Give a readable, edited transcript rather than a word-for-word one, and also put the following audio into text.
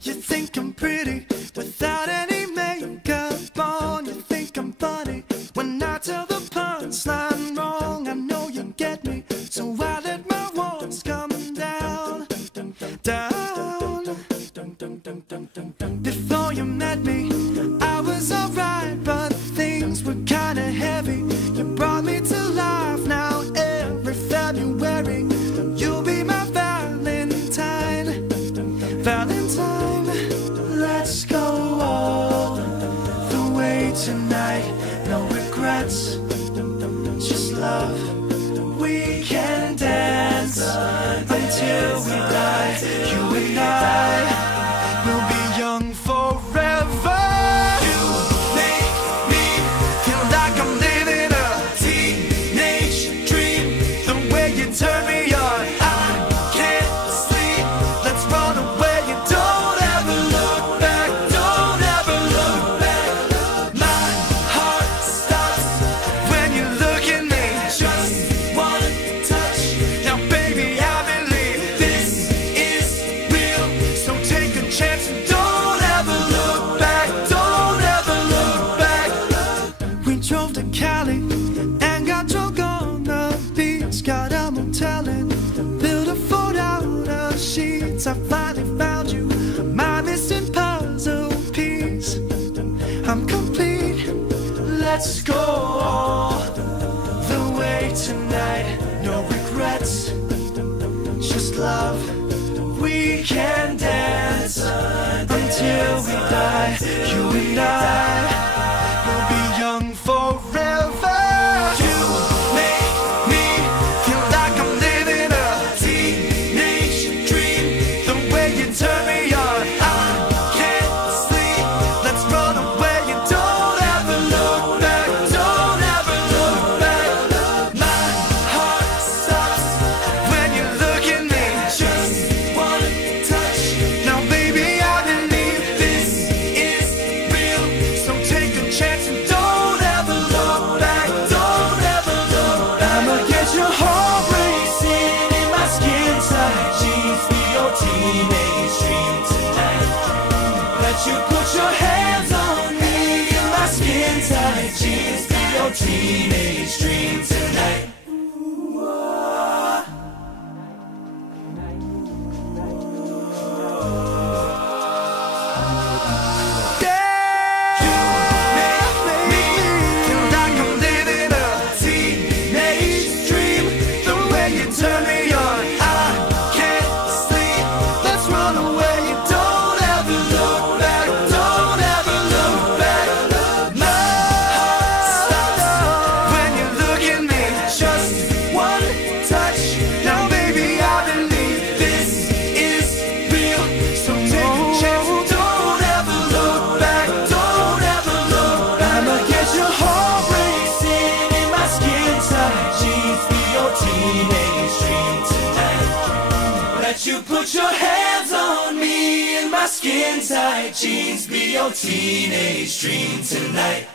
You think I'm pretty without any makeup on. You think I'm funny when I tell the punchline wrong. I know you get me, so I let my walls come down, down. Before you met me, I was alright, but things were kinda heavy. You brought me to life. Now every February you'll be my Valentine, Valentine. Let's go all the way tonight. No regrets, just love. We can dance until we die. You and I will be young forever. You make me feel like I'm living a teenage dream. The way you turn me on, I can't sleep. Let's run away. You don't ever look back. Don't ever look back. My heart stops when you look at me. Just one touch. Now baby, I believe this is real. So take a chance and don't ever look back. Don't ever look back. We drove to Cali and got drunk on the beach. Got a motel and built a fort out of sheets. I finally found you, my missing puzzle piece. I'm complete. Let's go all the way tonight. No regrets, just love. We can dance until we die. You and I will be young forever. You make me feel like I'm living a teenage dream. The way you turn me on, I can't sleep. Let's run away. You don't ever look back. Don't ever look back. My heart stops when you look at me. Just one touch. Now baby, I believe this is real. So take a chance and don't ever look back. Don't ever look back. I'ma get your heart racing in my skin tight jeans. Be your teenage dream tonight. Let you put your hands on me in my skin tight jeans. Be your teenage dream tonight. Let you put your hands on me in my skin tight jeans. Be your teenage dream tonight.